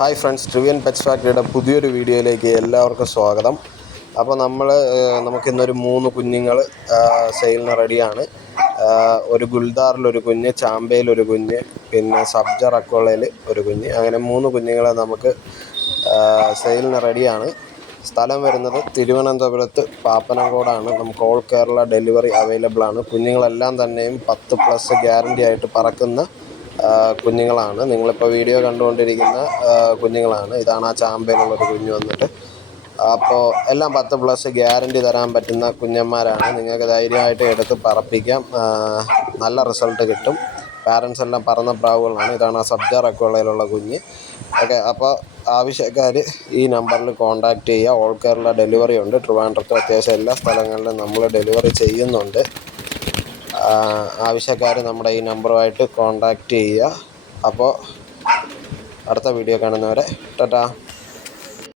Hi friends, ട്രിവിയൻ pets ഫാക്ടറിയുടെ പുതിയൊരു വീഡിയോയിലേക്ക് എല്ലാവർക്കും സ്വാഗതം. അപ്പോൾ നമുക്കിന്നൊരു 3 കുഞ്ഞുങ്ങൾ സെയിലിന് റെഡിയാണ്. ഒരു ഗുൽദാറിലൊരു കുഞ്ഞ്, ചാമ്പയിലൊരു കുഞ്ഞ്, പിന്നെ സബ്ജർ അക്വളയിൽ ഒരു കുഞ്ഞ്, അങ്ങനെ 3 കുഞ്ഞുങ്ങളെ നമുക്ക് സെയിലിന് റെഡിയാണ്. സ്ഥലം വരുന്നത് തിരുവനന്തപുരത്ത് പാപ്പനംകോടാണ്. നമുക്ക് ഓൾ കേരള ഡെലിവറി അവൈലബിൾ ആണ്. കുഞ്ഞുങ്ങളെല്ലാം തന്നെയും 10+ ഗ്യാരണ്ടി ആയിട്ട് പറക്കുന്ന കുഞ്ഞുങ്ങളാണ്. നിങ്ങളിപ്പോൾ വീഡിയോ കണ്ടുകൊണ്ടിരിക്കുന്ന കുഞ്ഞുങ്ങളാണ്. ഇതാണ് ആ ചാമ്പയിലുള്ളൊരു കുഞ്ഞ് വന്നിട്ട്. അപ്പോൾ എല്ലാം 10+ ഗ്യാരണ്ടി തരാൻ പറ്റുന്ന കുഞ്ഞന്മാരാണ്. നിങ്ങൾക്ക് ധൈര്യമായിട്ട് എടുത്ത് പറപ്പിക്കാം, നല്ല റിസൾട്ട് കിട്ടും. പാരൻസ് എല്ലാം പറന്ന പ്രാവുകളാണ്. ഇതാണ് ആ സബ്ജർ അക്വളയിലുള്ള കുഞ്ഞ്. ഓക്കെ, അപ്പോൾ ആവശ്യക്കാർ ഈ നമ്പറിൽ കോൺടാക്റ്റ് ചെയ്യുക. ഓൾ കേരള ഡെലിവറി ഉണ്ട്. ട്രിവാൻഡ്രത്ത് അത്യാവശ്യം എല്ലാ സ്ഥലങ്ങളിലും നമ്മൾ ഡെലിവറി ചെയ്യുന്നുണ്ട്. ആവശ്യക്കാർ നമ്മുടെ ഈ നമ്പറുമായിട്ട് കോൺടാക്റ്റ് ചെയ്യുക. അപ്പോൾ അടുത്ത വീഡിയോ കാണുന്നവരെ ടാറ്റാ.